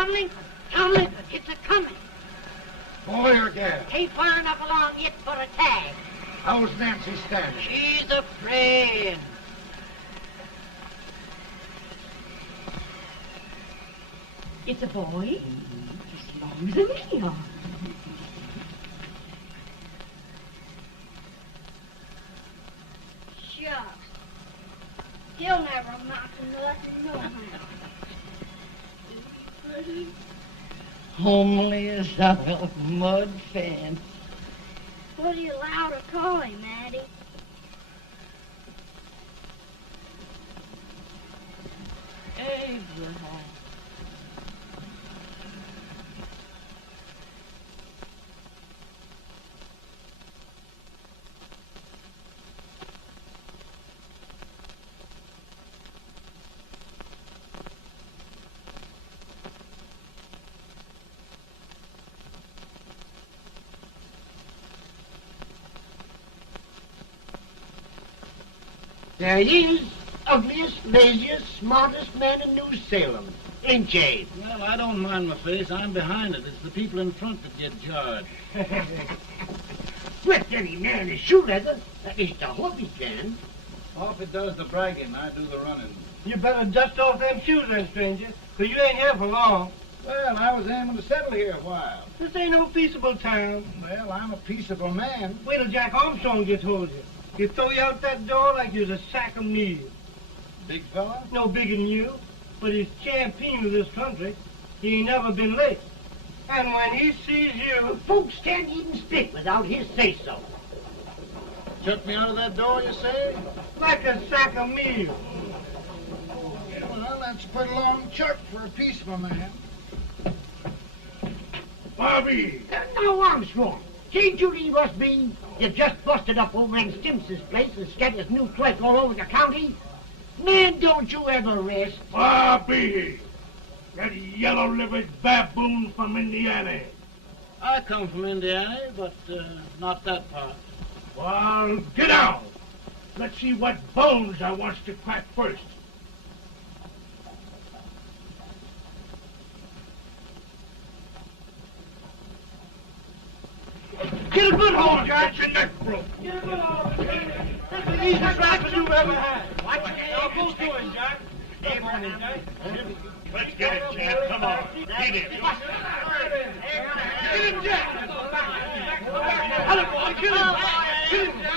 tunneling? Tunneling? It's a-coming. Boy or gal? Ain't far enough along yet for a tag. How's Nancy standing? She's a-praying. It's a boy. As long as a me are. Shucks. He'll never amount to nothing, no how. Pretty. Homely as a mud fan. What do you allow to call him, Addie? Abraham. There he is, ugliest, laziest, smartest man in New Salem, ain't ye? Well, I don't mind my face. I'm behind it. It's the people in front that get jarred. With any man is shoe leather, at least I hope he can. Off it does the bragging, I do the running. You better dust off them shoes then, stranger, 'cause you ain't here for long. Well, I was aiming to settle here a while. This ain't no peaceable town. Well, I'm a peaceable man. Wait till Jack Armstrong gets hold of you. He'll throw you out that door like you was a sack of meal. Big fella? No bigger than you, but he's champion of this country. He ain't never been late. And when he sees you... Folks can't even speak without his say-so. Took me out of that door, you say? Like a sack of meal. Well, that's a pretty long chuck for a peaceable man. Bobby! Now, Armstrong, can't you leave us be? You've just busted up over in Stimpson's place and scattered new clerk all over the county. Man, don't you ever rest. Bobby! That yellow-livered baboon from Indiana. I come from Indiana, but not that part. Well, get out. Let's see what bones I wants to crack first. Get a good hold, Jack. Get your neck broke. Get a good hold. That's the easiest rifle you've ever had. Watch it. Now go to him, Jack. Come on, Jack. Let's get it, Jack. Come on. Get it. Get him, Jack. Hello, boy. Kill him. Kill him, Jack.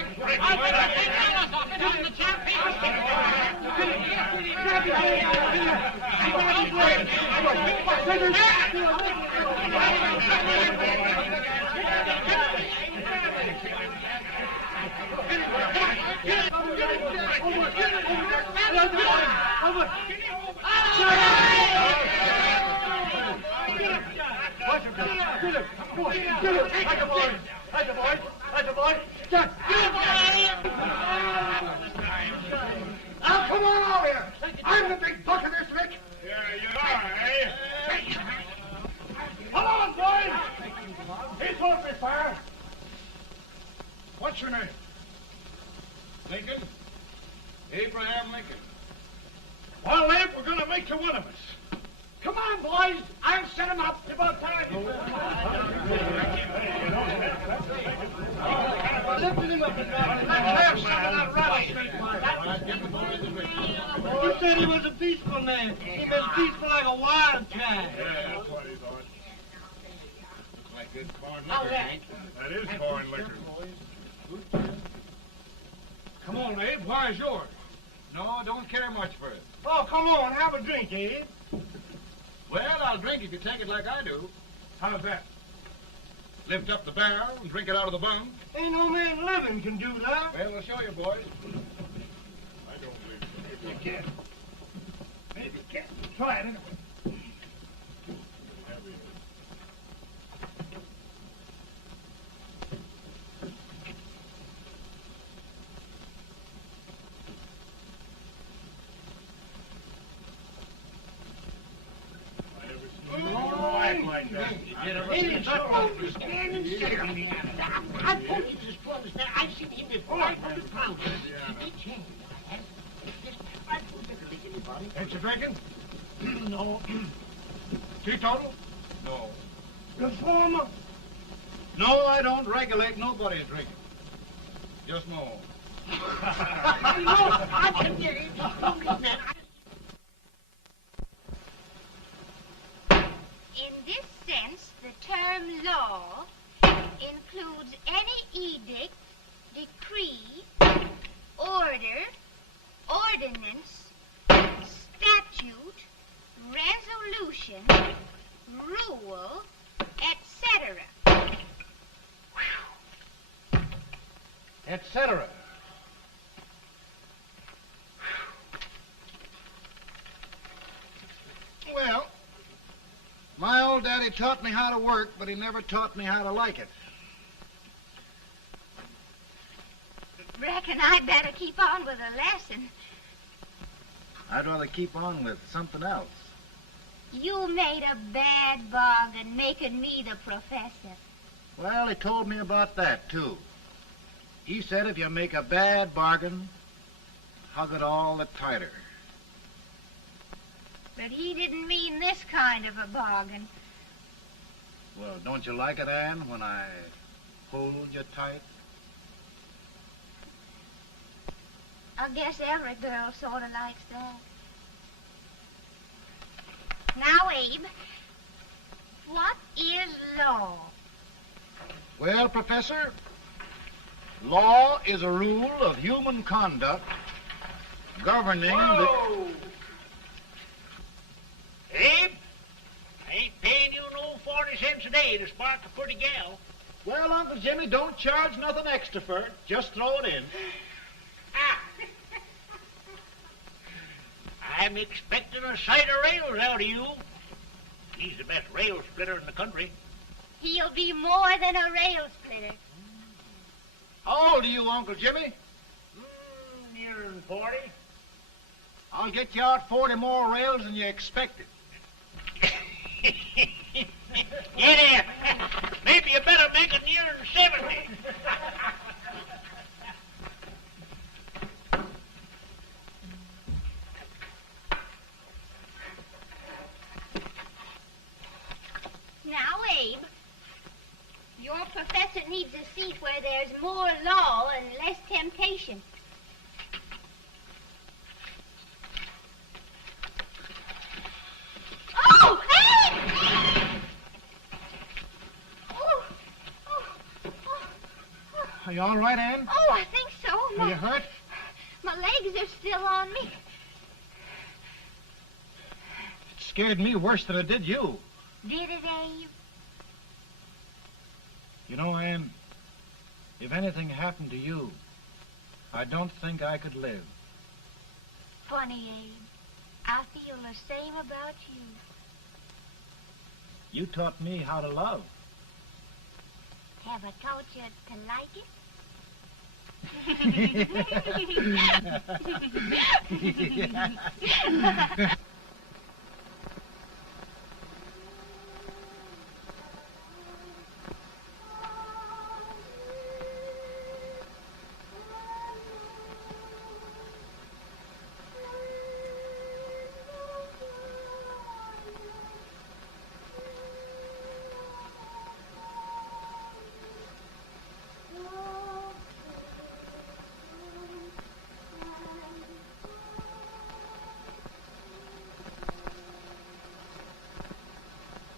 Now, come on over here. I'm the big buck of this lick. Yeah, you are, eh? Come on, boys. He's open fire. What's your name? Lincoln? Abraham Lincoln. Well, Abe, we're going to make you one of us. Come on, boys. I'll set him up. It's about time. Lifted him up and down. Let's have some of that rattlesnake fire. You said he was a peaceful man. He was peaceful like a wildcat. Yeah, that's what he thought. Looks like good corn liquor, Hank. That is foreign liquor. Come on, Abe. Where's yours? No, don't care much for it. Oh, come on. Have a drink, Abe. Well, I'll drink if you take it like I do. How's that? Lift up the barrel and drink it out of the bung. Ain't no man living can do that. Well, I'll show you, boys. I don't believe so. You can't. Maybe you can't. Try it anyway. Like that. It's so stand and sit on me. I told you this brother's there. I've seen him before. 500 pounds. Big change. I don't think anybody. Ain't you drinking? No. Teetotal? No. Reformer? No, I don't regulate nobody's drinking. Just my own. I can get it. In this sense, the term law includes any edict, decree, order, ordinance, statute, resolution, rule, etc. Etc. Well, my old daddy taught me how to work, but he never taught me how to like it. Reckon I'd better keep on with the lesson. I'd rather keep on with something else. You made a bad bargain making me the professor. Well, he told me about that, too. He said if you make a bad bargain, hug it all the tighter. But he didn't mean this kind of a bargain. Well, don't you like it, Ann, when I hold you tight? I guess every girl sort of likes that. Now, Abe, what is law? Well, Professor, law is a rule of human conduct governing Whoa! Abe, I ain't paying you no 40 cents a day to spark a pretty gal. Well, Uncle Jimmy, don't charge nothing extra for it. Just throw it in. I'm expecting a sight of rails out of you. He's the best rail splitter in the country. He'll be more than a rail splitter. How old are you, Uncle Jimmy? Nearer than 40. I'll get you out 40 more rails than you expected. Get in. Maybe you better make it nearer than 70. Now, Abe, your professor needs a seat where there's more law and less temptation. Oh, Abe! Are you all right, Ann? Oh, I think so. Are you hurt? My legs are still on me. It scared me worse than it did you. Did it, Abe? You know, Ann, if anything happened to you, I don't think I could live. Funny, Abe. I feel the same about you. You taught me how to love. Have I taught you to like it?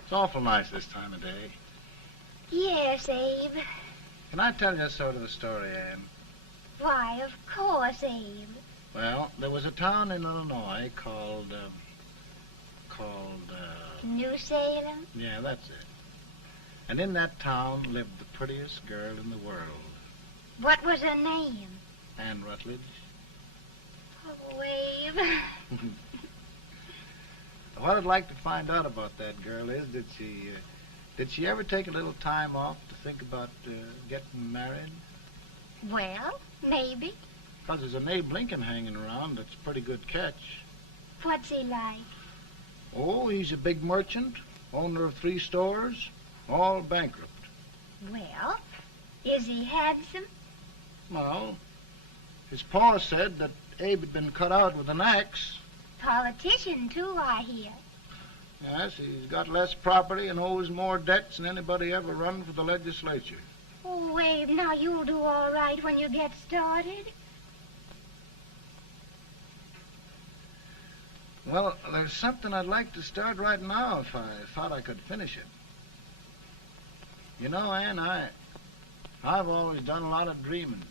It's awful nice this time of day. Yes, Abe. Can I tell you sort of a story, Ann? Why, of course, Abe. Well, there was a town in Illinois called, New Salem? yeah, that's it. And in that town lived the prettiest girl in the world, What was her name? Ann Rutledge. Oh, Abe. What I'd like to find out about that girl is, did she ever take a little time off to think about getting married? Well, maybe. Because there's an Abe Lincoln hanging around that's a pretty good catch. What's he like? Oh, he's a big merchant, owner of 3 stores, all bankrupt. Well, is he handsome? Well, his pa said that Abe had been cut out with an axe. Politician, too, I hear. Yes, he's got less property and owes more debts than anybody ever run for the legislature. Oh, Abe, now you'll do all right when you get started. Well, there's something I'd like to start right now if I thought I could finish it. You know, Ann, I've always done a lot of dreaming.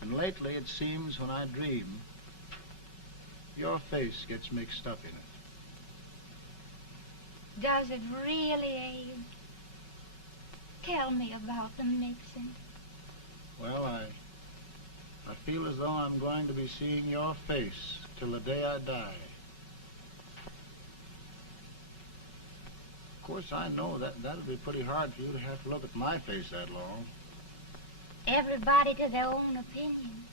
And lately it seems when I dream, your face gets mixed up in it. Does it really, Abe? Tell me about the mixing. Well, I feel as though I'm going to be seeing your face till the day I die. Of course, I know that'll be pretty hard for you to have to look at my face that long. Everybody to their own opinion.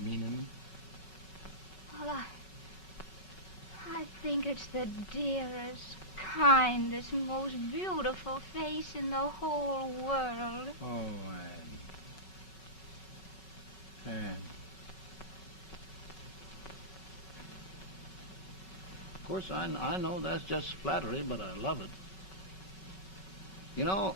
Meaning? Well, I think it's the dearest, kindest, most beautiful face in the whole world. Oh, Ann. Ann. Of course, I know that's just flattery, but I love it. You know,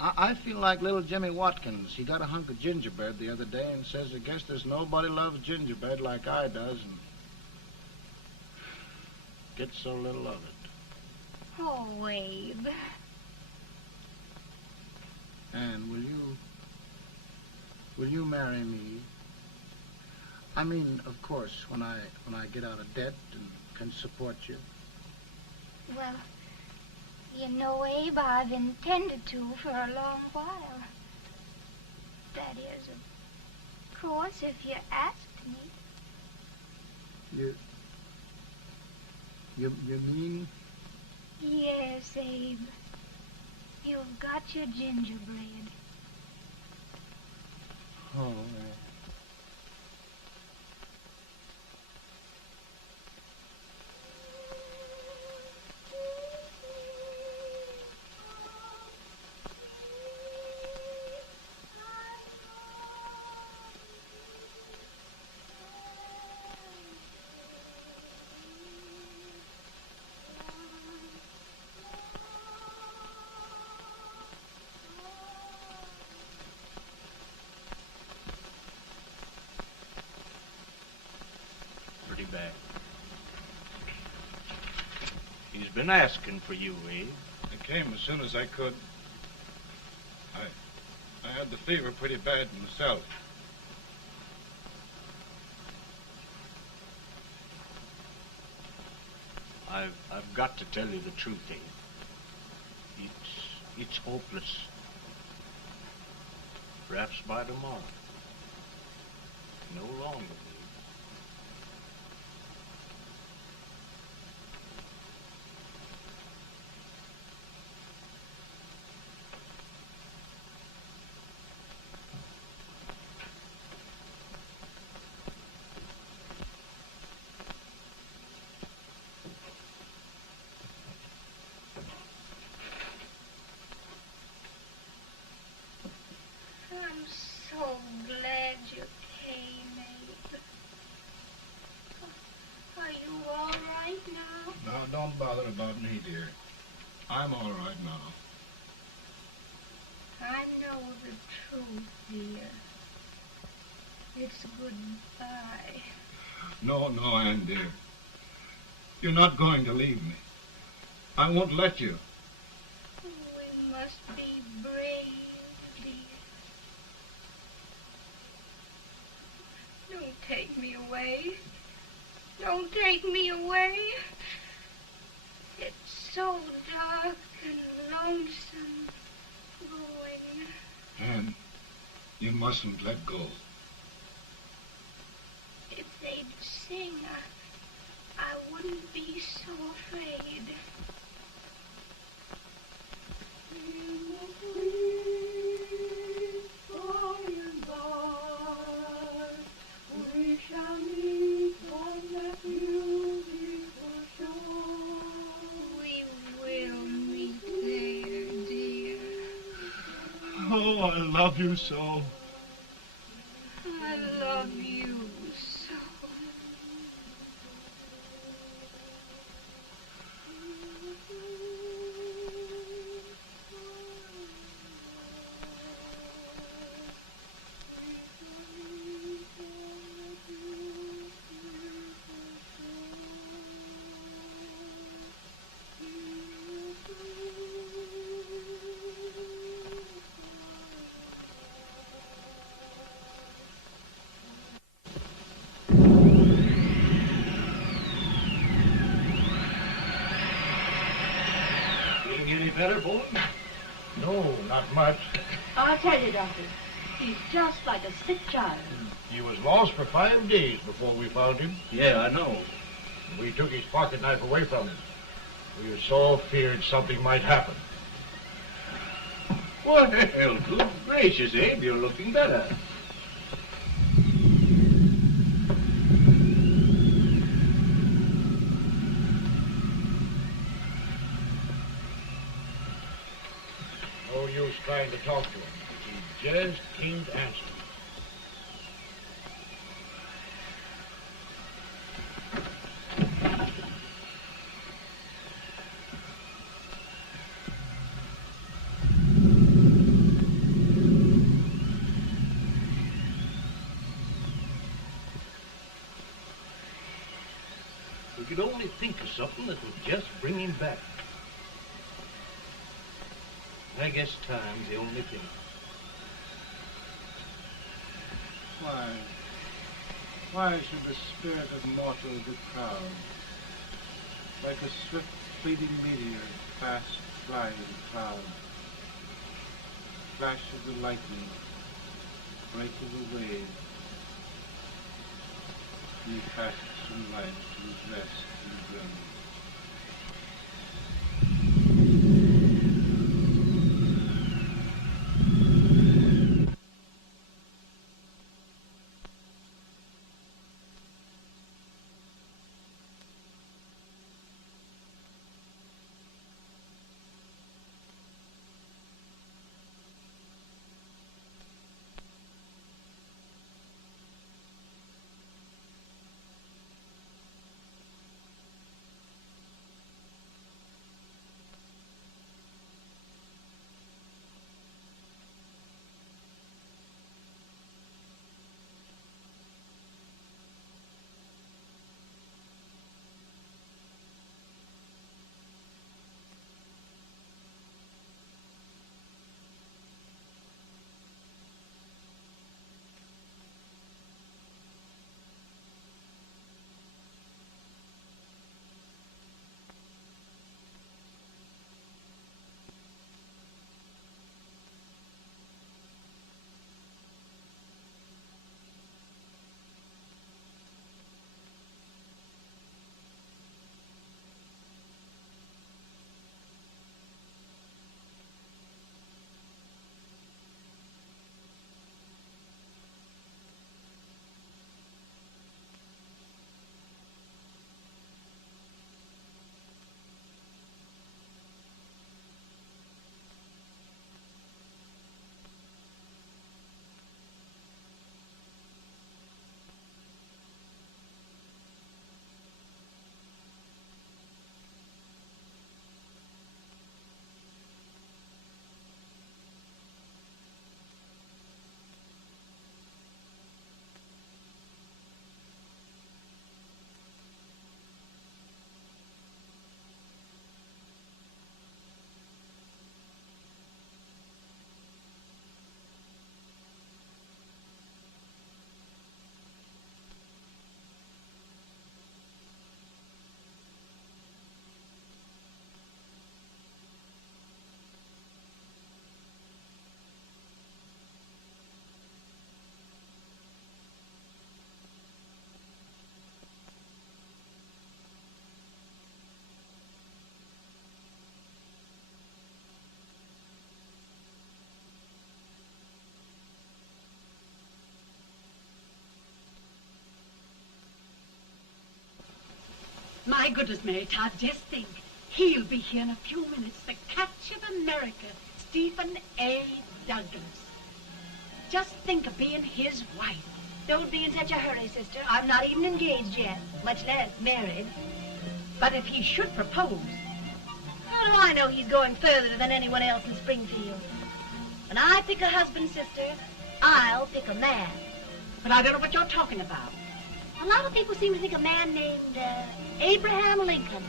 I feel like little Jimmy Watkins. He got a hunk of gingerbread the other day and says, I guess there's nobody loves gingerbread like I does, and gets so little of it. Oh, Abe. Ann, will you marry me? I mean, of course, when I get out of debt and can support you. Well, you know, Abe, I've intended to for a long while. That is, of course, if you asked me. You mean? Yes, Abe. You've got your gingerbread. Oh, Bad. He's been asking for you, Abe. I came as soon as I could. I had the fever pretty bad myself. I've got to tell you the truth, Abe. It's hopeless. Perhaps by tomorrow. No longer. I'm so glad you came, Abe. Are you all right now? No, don't bother about me, dear. I'm all right now. I know the truth, dear. It's goodbye. No, Ann, dear. You're not going to leave me. I won't let you. We must be brave, dear. Don't take me away. Don't take me away. It's so dark and lonesome going. Ann, you mustn't let go. If they'd sing, I wouldn't be so afraid. We shall meet on that beautiful shore. We will meet there, dear. Oh, I love you so. I love you so. better, Boone? No, not much. I'll tell you, Doctor, he's just like a sick child. He was lost for 5 days before we found him. Yeah, I know. We took his pocket knife away from him. We were so feared something might happen. Well, good gracious, Abe, you're looking better. No use trying to talk to him. He just can't answer. We could only think of something that would just bring him back. I guess time's the only thing. Why should the spirit of mortal be proud? Like a swift fleeting meteor, fast flying cloud. Flash of the lightning, break of the wave. He passes from life to his rest in the grave. My goodness, Mary Todd, just think. He'll be here in a few minutes. The catch of America, Stephen A. Douglas. Just think of being his wife. Don't be in such a hurry, sister. I'm not even engaged yet, much less married. But if he should propose... How do I know he's going further than anyone else in Springfield? When I pick a husband, sister, I'll pick a man. But I don't know what you're talking about. A lot of people seem to think a man named Abraham Lincoln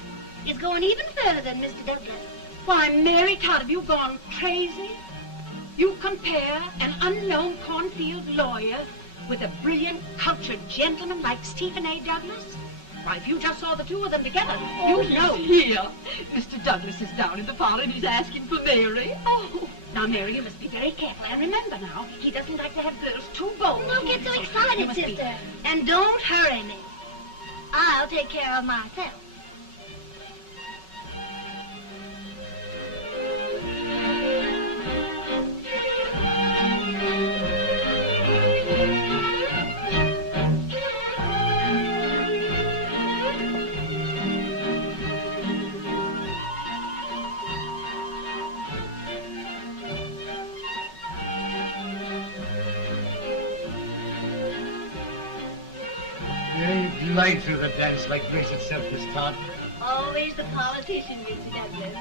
is going even further than Mr. Douglas. Why, Mary Todd, have you gone crazy? You compare an unknown cornfield lawyer with a brilliant, cultured gentleman like Stephen A. Douglas? Why, if you just saw the two of them together, Oh, you'd know. here. Mr. Douglas is down in the parlor and he's asking for Mary. Oh. Now, Mary, you must be very careful. And remember now, he doesn't like to have girls too bold. Don't get so You excited, must be- sister. And don't hurry me. I'll take care of myself. They glide through the dance like grace itself, Miss Todd. Always the politician, Mr. Douglas.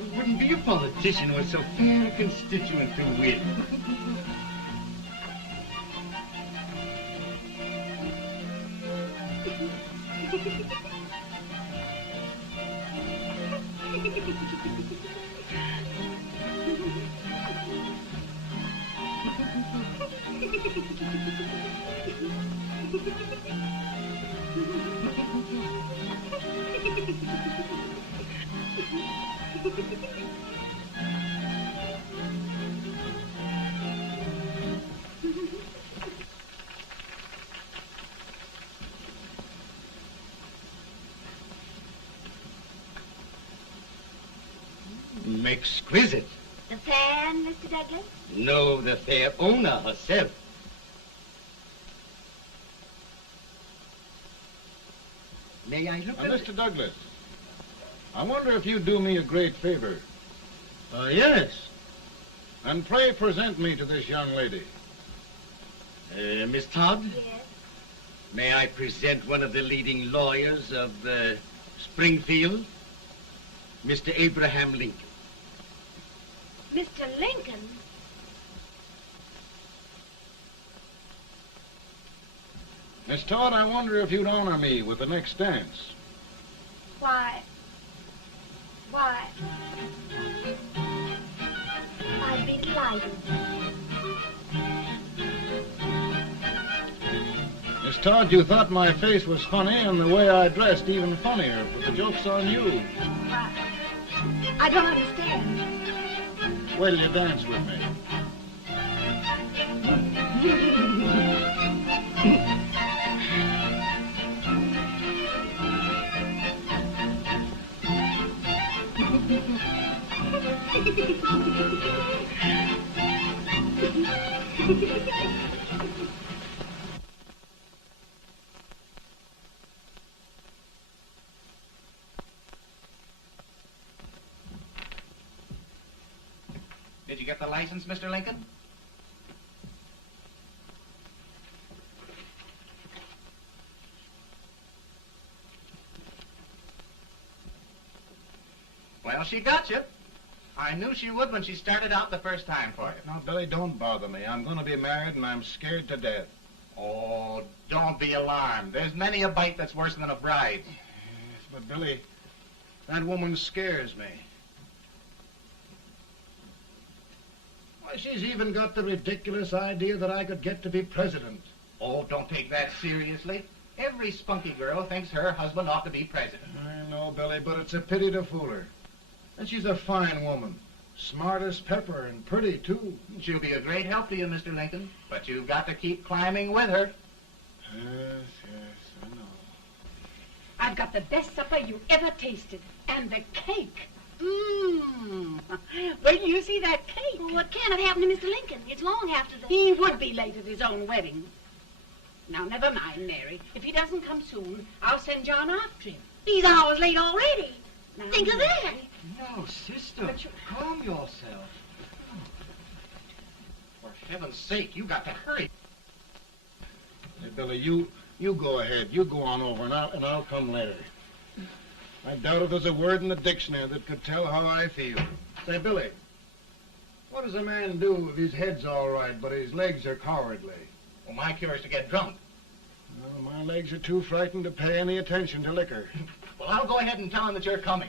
It wouldn't be a politician with so fair a constituent to win. Exquisite. The fan, Mr. Douglas? No, the fair owner herself. May I look at Mr. Douglas, I wonder if you'd do me a great favor. Yes. And pray present me to this young lady. Miss Todd? Yes. May I present one of the leading lawyers of Springfield, Mr. Abraham Lincoln. Mr. Lincoln? Miss Todd, I wonder if you'd honor me with the next dance. Why, I'd be delighted. Miss Todd, you thought my face was funny and the way I dressed even funnier, but the joke's on you. I don't understand. Wait till you dance with me. Did you get the license, Mr. Lincoln? Well, she got you. I knew she would when she started out the first time for you. Now, Billy, don't bother me. I'm going to be married and I'm scared to death. Oh, don't be alarmed. There's many a bite that's worse than a bride. Yes, but Billy, that woman scares me. Why, she's even got the ridiculous idea that I could get to be president. Oh, don't take that seriously. Every spunky girl thinks her husband ought to be president. I know, Billy, but it's a pity to fool her. And she's a fine woman. Smart as pepper and pretty, too. She'll be a great help to you, Mr. Lincoln. But you've got to keep climbing with her. Yes, I know. I've got the best supper you ever tasted. And the cake. Mmm. When you see that cake. Well, what can have happened to Mr. Lincoln? It's long after the... He would be late at his own wedding. Now, never mind, Mary. If he doesn't come soon, I'll send John after him. He's hours late already. Now, Think of that. No, sister. Calm yourself. For heaven's sake, you got to hurry. Hey, Billy, you go ahead. You go on over, and I'll come later. I doubt if there's a word in the dictionary that could tell how I feel. Say, Billy, what does a man do if his head's all right, but his legs are cowardly? Well, my cure is to get drunk. Well, my legs are too frightened to pay any attention to liquor. Well, I'll go ahead and tell him that you're coming.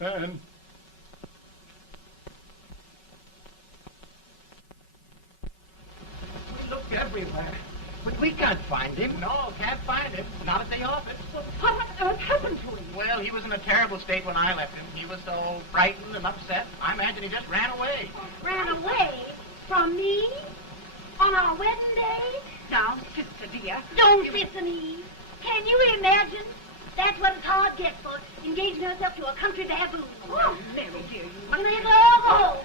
Ann. We looked everywhere, but we can't find him. No, can't find him. Not at the office. Well, what on earth happened to him? Well, he was in a terrible state when I left him. He was so frightened and upset. I imagine he just ran away. Ran away from me on our wedding day? Now, sister dear. Don't listen, Eve. Can you imagine? That's what it's hard gets for engaging herself to a country baboon. Oh, Mary dear, You may as well all go home.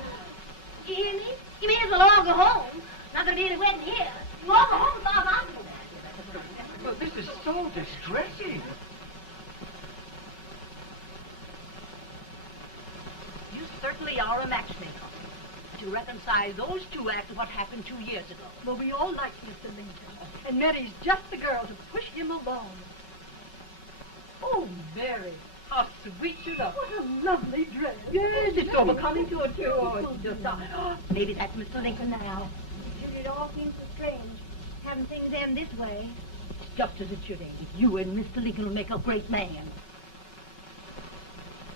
Do you hear me? You may as well all go home. Not gonna be any wedding here. You all go home as far as I'm concerned. Well, this is so distressing. You certainly are a matchmaker. To reconcile those two after what happened 2 years ago. Well, we all like Mr. Lincoln. And Mary's just the girl to push him along. Oh, Mary, how sweet you look. What a lovely dress. Yes, it's so becoming to her, too. Oh, it's just... Maybe that's Mr. Lincoln now. It all seems so strange, having things end this way. It's just as it should end. You and Mr. Lincoln will make a great man.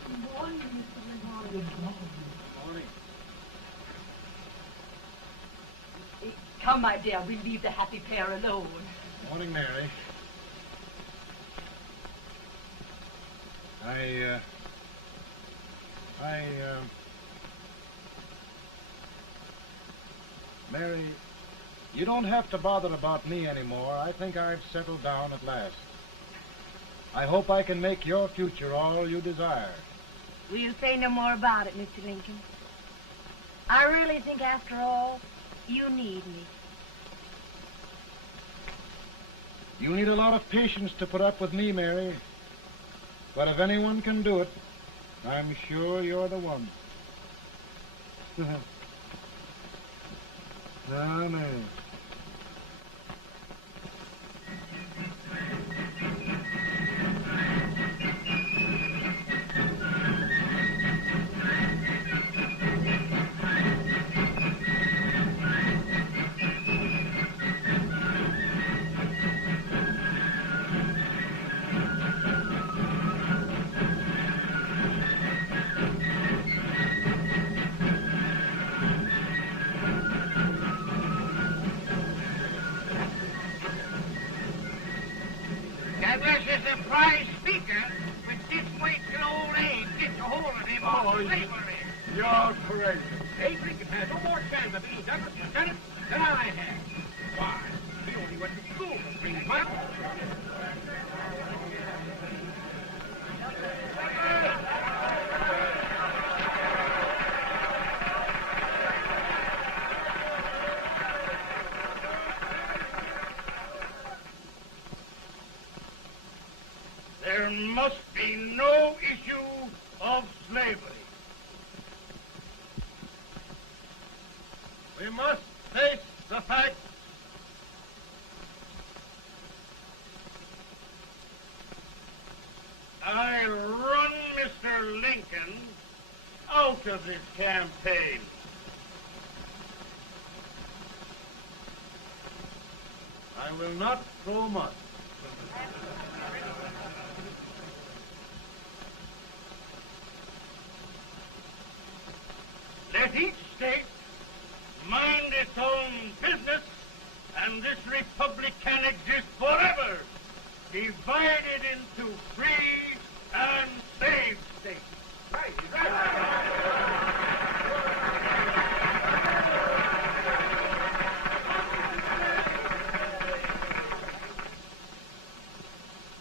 Good morning, Mr. Lincoln. Good morning. Come, my dear, we'll leave the happy pair alone. Morning, Mary. Mary, you don't have to bother about me anymore. I think I've settled down at last. I hope I can make your future all you desire. We'll say no more about it, Mr. Lincoln. I really think, after all, you need me. You need a lot of patience to put up with me, Mary. But if anyone can do it, I'm sure you're the one. Amen. That was a surprise speaker with this weight and old age gets a hold of him on slavery. You're crazy. Abe Lincoln has no more chance of being Douglas Lieutenant than I have. Why? He only went to school for 3 months. There must be no issue of slavery. We must face the fact I run Mr. Lincoln out of this campaign. I will not throw much. Let each state mind its own business, and this republic can exist forever, divided into free and slave states. Right.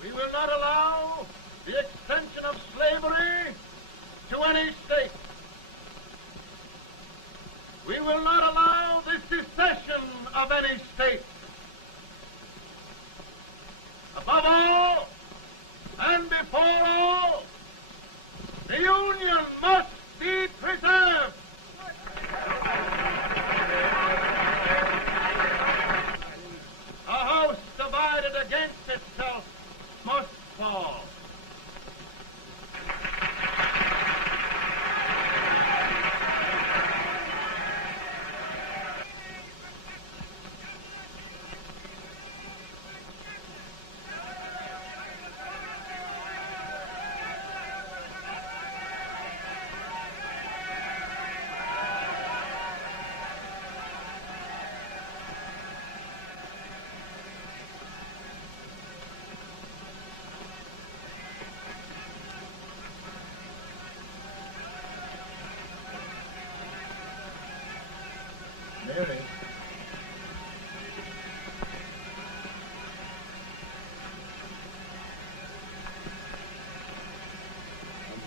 We will not allow the extension of slavery to any state. We will not allow the secession of any state. Above all, and before all, the Union must be preserved. A house divided against itself must fall.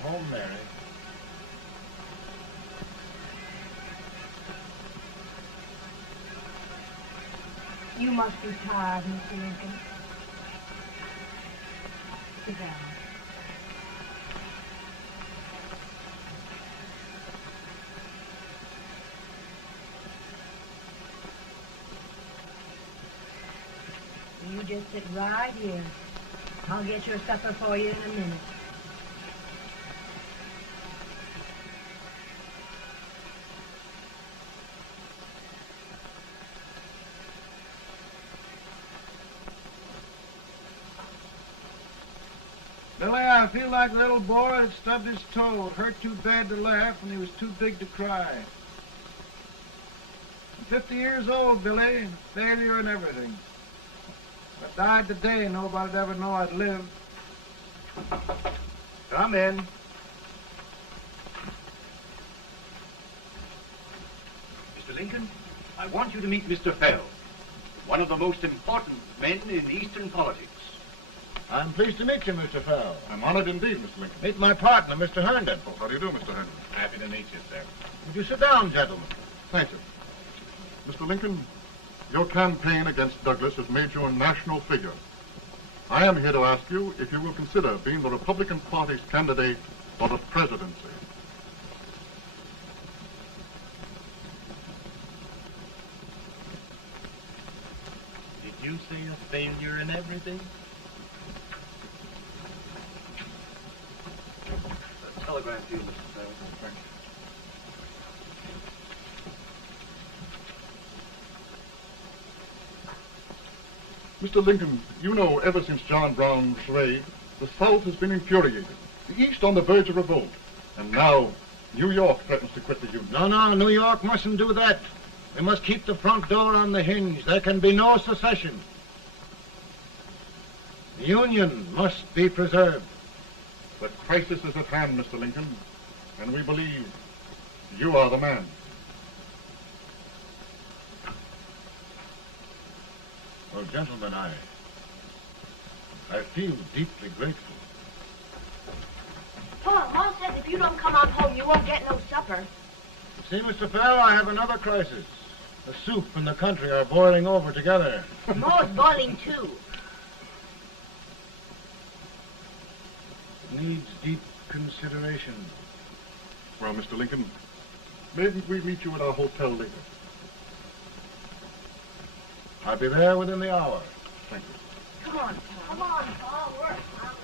home, Mary. You must be tired, Mr. Lincoln. Sit down. You just sit right here. I'll get your supper for you in a minute. Billy, I feel like a little boy that stubbed his toe. It hurt too bad to laugh, and he was too big to cry. I'm 50 years old, Billy. Failure and everything. If I died today, nobody'd ever know I'd lived. Come in. Mr. Lincoln, I want you to meet Mr. Fell, one of the most important men in Eastern politics. I'm pleased to meet you, Mr. Fell. I'm honored indeed, Mr. Lincoln. Meet my partner, Mr. Herndon. Oh, how do you do, Mr. Herndon? Happy to meet you, sir. Would you sit down, gentlemen? Thank you. Mr. Lincoln, your campaign against Douglas has made you a national figure. I am here to ask you if you will consider being the Republican Party's candidate for the presidency. Did you say a failure in everything? Telegram to you, Mr. Fell. Mr. Lincoln, you know ever since John Brown's raid, the South has been infuriated, the East on the verge of revolt, and now New York threatens to quit the Union. No, New York mustn't do that. We must keep the front door on the hinge. There can be no secession. The Union must be preserved. The crisis is at hand, Mr. Lincoln, and we believe you are the man. Well, gentlemen, I feel deeply grateful. Pa, Ma says if you don't come on home, you won't get no supper. See, Mr. Fell, I have another crisis. The soup and the country are boiling over together. Ma's boiling too. It needs deep consideration. Well, Mr. Lincoln, maybe we meet you at our hotel later. I'll be there within the hour. Thank you. Come on, Pa. Come on, Pa. We're hungry.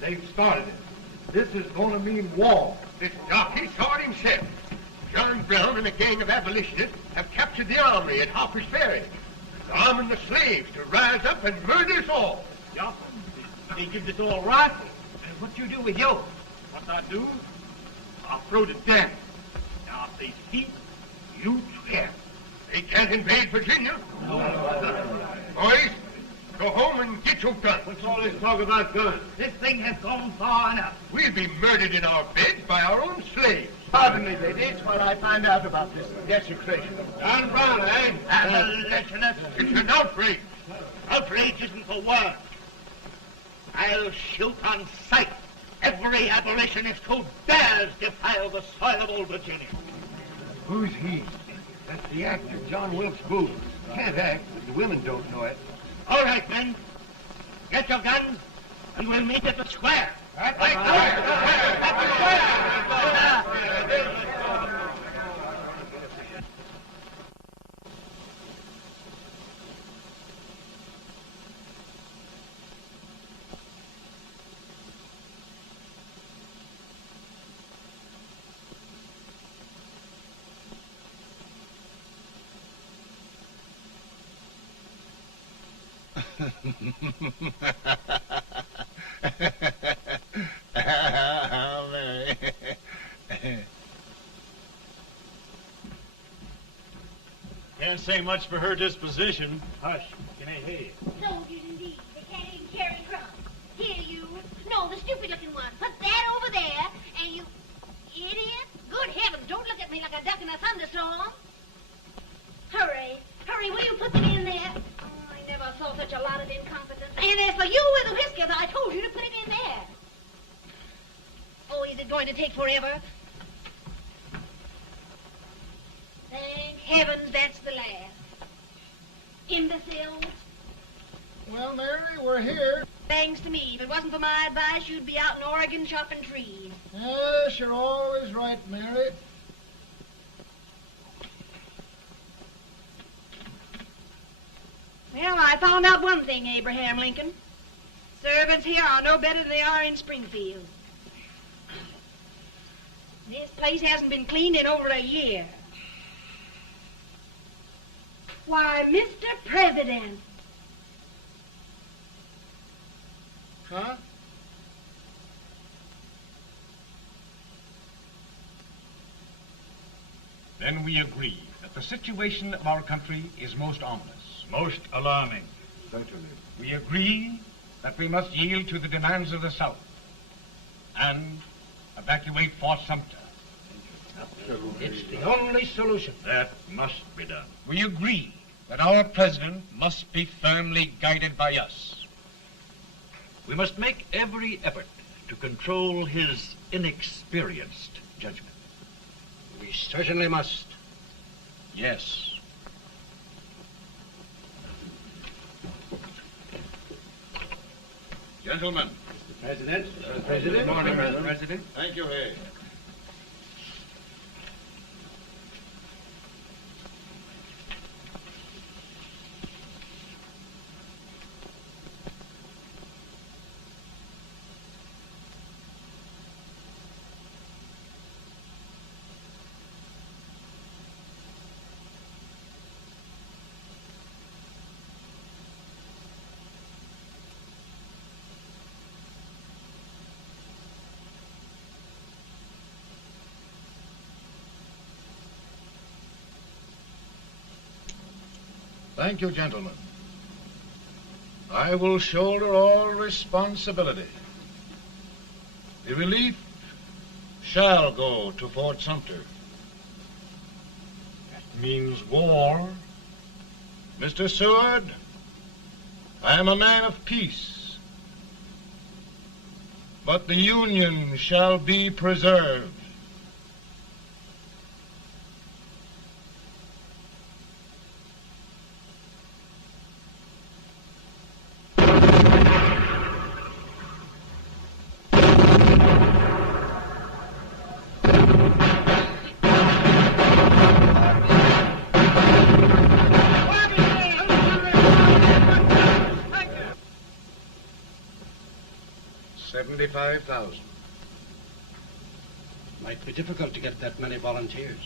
They've started it. This is going to mean war. This jockey saw it himself. John Brown and a gang of abolitionists have captured the armory at Harper's Ferry. They're arming the slaves to rise up and murder us all. Yeah, they give this all right. And what you do with yours? What I do? I'll throw to death. Now, if they speak, you swear. They can't invade Virginia. Boys, go home and get your guns. What's all this talk about guns? This thing has gone far enough. We'll be murdered in our beds by our own slaves. Pardon me, ladies, while I find out about this desecration. John Brown, eh? Abolitionists. It's an outrage. Outrage isn't the word. I'll shoot on sight every abolitionist who dares defile the soil of old Virginia. Who's he? That's the actor, John Wilkes Booth. Can't act, but the women don't know it. All right, men. Get your guns, and we'll meet at the square. At the square! Mary. Can't say much for her disposition. Hush, can I hear you? Soldiers indeed. They can't even carry crumbs. Here, you. And as for you with the whiskers, I told you to put it in there. Oh, is it going to take forever? Thank heavens that's the last. Imbeciles. Well, Mary, we're here. Thanks to me. If it wasn't for my advice, you'd be out in Oregon chopping trees. Yes, you're always right, Mary. Well, I found out one thing, Abraham Lincoln. Servants here are no better than they are in Springfield. This place hasn't been cleaned in over a year. Why, Mr. President. Huh? Then we agree that the situation of our country is most ominous, most alarming. Certainly. We agree that we must yield to the demands of the South and evacuate Fort Sumter. Absolutely. It's the only solution. That must be done. We agree that our president must be firmly guided by us. We must make every effort to control his inexperienced judgment. We certainly must. Yes. Gentlemen. Mr. President. President. Good morning, Mr. President. Thank you, Hay. Thank you, gentlemen. I will shoulder all responsibility. The relief shall go to Fort Sumter. That means war. Mr. Seward, I am a man of peace, but the Union shall be preserved. $75,000. Might be difficult to get that many volunteers.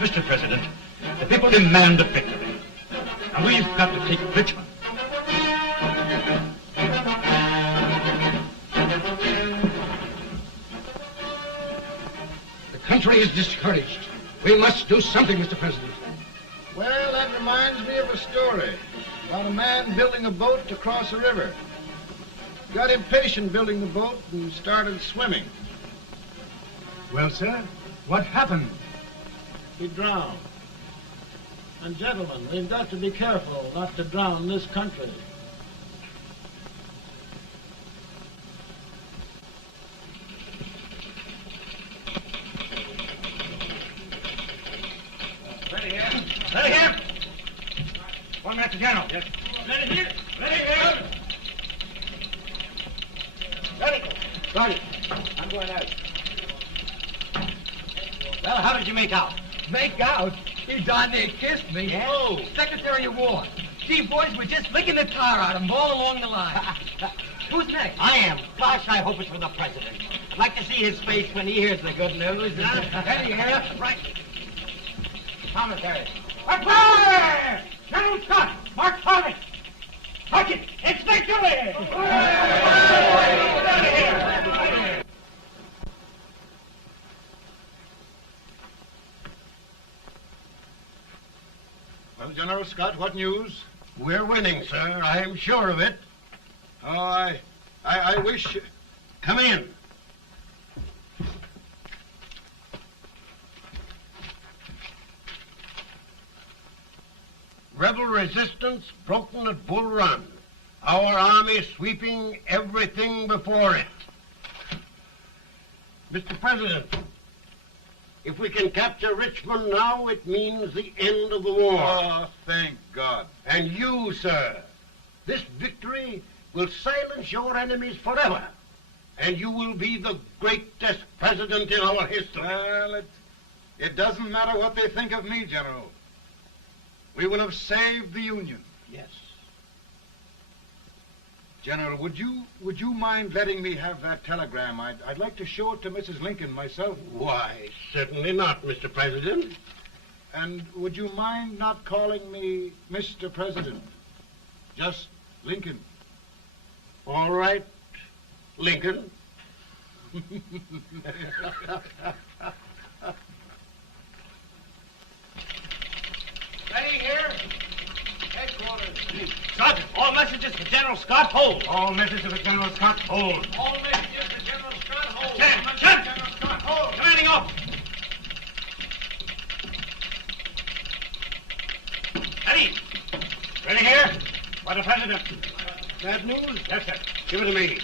Mr. President, the people demand a victory. And we've got to take Richmond. The country is discouraged. We must do something, Mr. President. Well, that reminds me of a story about a man building a boat to cross a river. Got impatient building the boat and started swimming. Well, sir, what happened? He drowned. And gentlemen, we've got to be careful not to drown this country. Ready here. Ready here. One minute to General. Yes. Ready here. Ready here. Ready. Ready. I'm going out. Well, how did you make out? Make out? He darn near kissed me. Yeah? Oh, Secretary of War. Gee, boys, we're just licking the tar out of him all along the line. Who's next? I am. Gosh, I hope it's for the president. I'd like to see his face when he hears the good news, huh? Ready here. Right. Commissary. Fire! General Scott, Mark Farley. Touch it. It's victory! Out of here. Well, General Scott, what news? We're winning, sir. I'm sure of it. Oh, I wish... Come in. Rebel resistance broken at Bull Run. Our army sweeping everything before it. Mr. President, if we can capture Richmond now, it means the end of the war. Oh, thank God. And you, sir, this victory will silence your enemies forever. And you will be the greatest president in our history. Well, it doesn't matter what they think of me, General. We will have saved the Union. Yes. General, would you mind letting me have that telegram? I'd like to show it to Mrs. Lincoln myself. Why, certainly not, Mr. President. And would you mind not calling me Mr. President? Just Lincoln. All right, Lincoln. Ready here. Headquarters. Sergeant, all messages for General Scott, hold. All messages for General Scott, hold. All messages for General Scott, hold. General Scott, hold. Commanding officer. Ready. Ready here. For the President. Bad news? Yes, sir. Give it to me.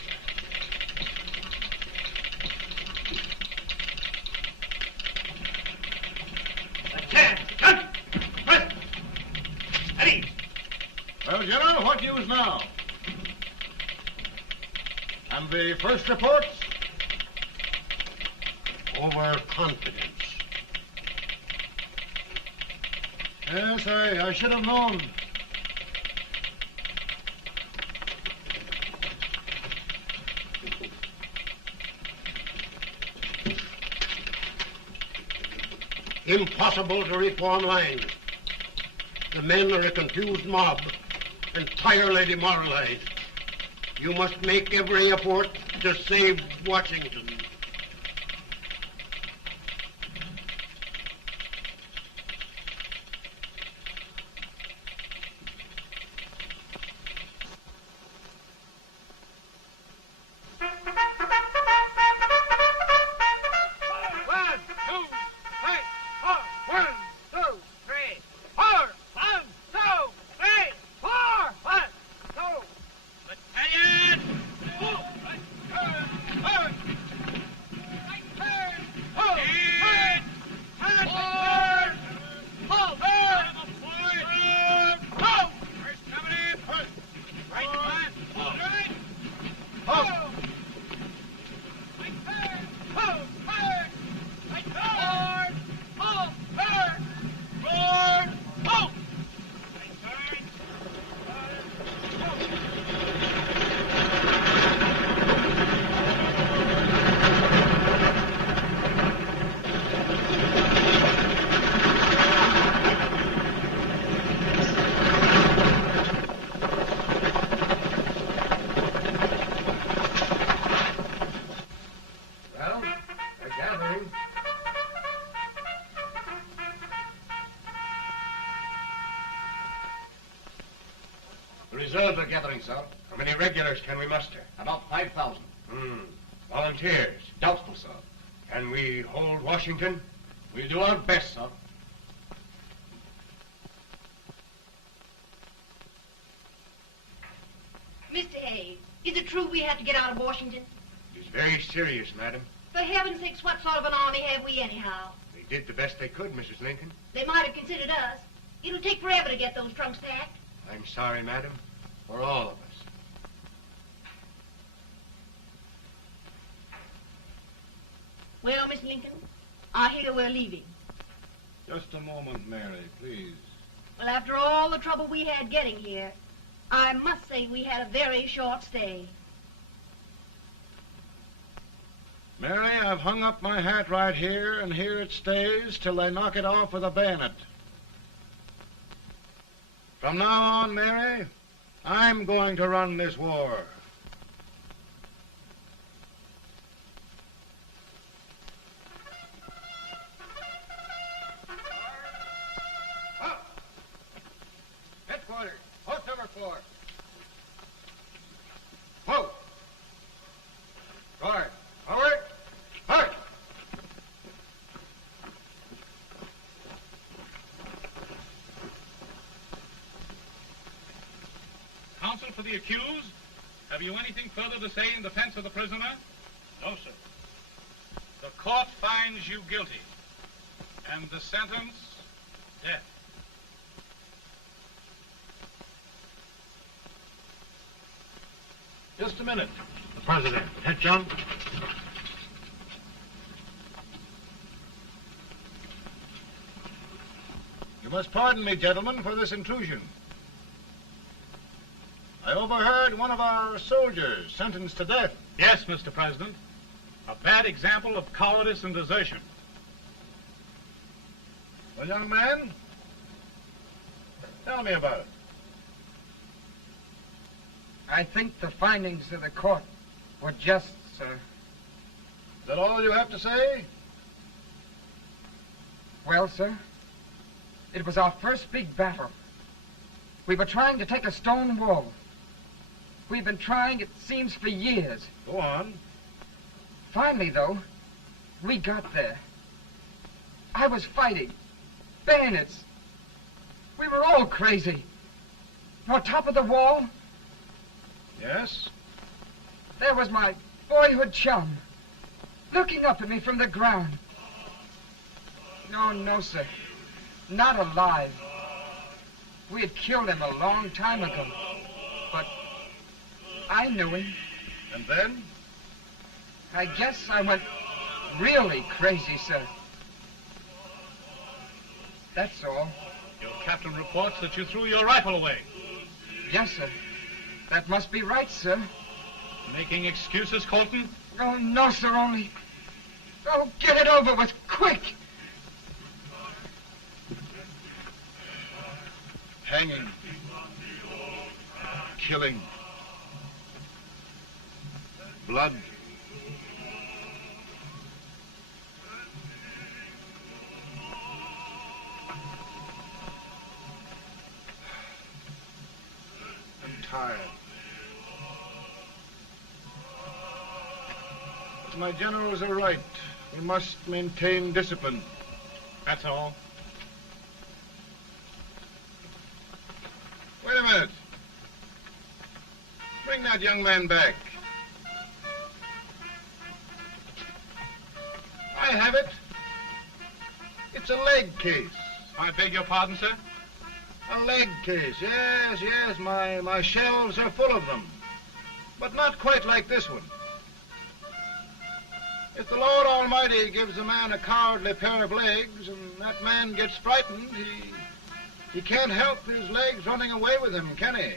Well, General, what news now? And the first reports? Overconfidence. Yes, I should have known. Impossible to reform lines. The men are a confused mob, entirely demoralized. You must make every effort to save Washington. The reserves are gathering, sir. How many regulars can we muster? About 5,000. Volunteers? Doubtful, sir. Can we hold Washington? We'll do our best, sir. Mr. Hayes, is it true we have to get out of Washington? It's very serious, madam. For heaven's sakes, what sort of an army have we anyhow? They did the best they could, Mrs. Lincoln. They might have considered us. It'll take forever to get those trunks packed. I'm sorry, madam, for all of us. Well, Miss Lincoln, I hear we're leaving. Just a moment, Mary, please. Well, after all the trouble we had getting here, I must say we had a very short stay. Mary, I've hung up my hat right here, and here it stays till they knock it off with a bayonet. From now on, Mary, I'm going to run this war. Headquarters, post number 4. Whoa! Guard, forward, march! Counsel for the accused, have you anything further to say in defense of the prisoner? No, sir. The court finds you guilty, and the sentence, death. Just a minute. The president. Head, John. You must pardon me, gentlemen, for this intrusion. I overheard one of our soldiers sentenced to death. Yes, Mr. President. A bad example of cowardice and desertion. Well, young man, tell me about it. I think the findings of the court were just, sir. Is that all you have to say? Well, sir, it was our first big battle. We were trying to take a stone wall. We've been trying, it seems, for years. Go on. Finally, though, we got there. I was fighting. Bayonets. We were all crazy. On top of the wall, Yes? there was my boyhood chum, looking up at me from the ground. No, sir. Not alive. We had killed him a long time ago. But I knew him. And then? I guess I went really crazy, sir. That's all. Your captain reports that you threw your rifle away. Yes, sir. That must be right, sir. Making excuses, Colton? Oh, no, sir, only... Oh, get it over with, quick! Hanging. Killing. Blood. I'm tired. But my generals are right. We must maintain discipline. That's all. Wait a minute. Bring that young man back. I have it. It's a leg case. I beg your pardon, sir? A leg case, yes. My shelves are full of them. But not quite like this one. If the Lord Almighty gives a man a cowardly pair of legs and that man gets frightened, he can't help his legs running away with him, can he?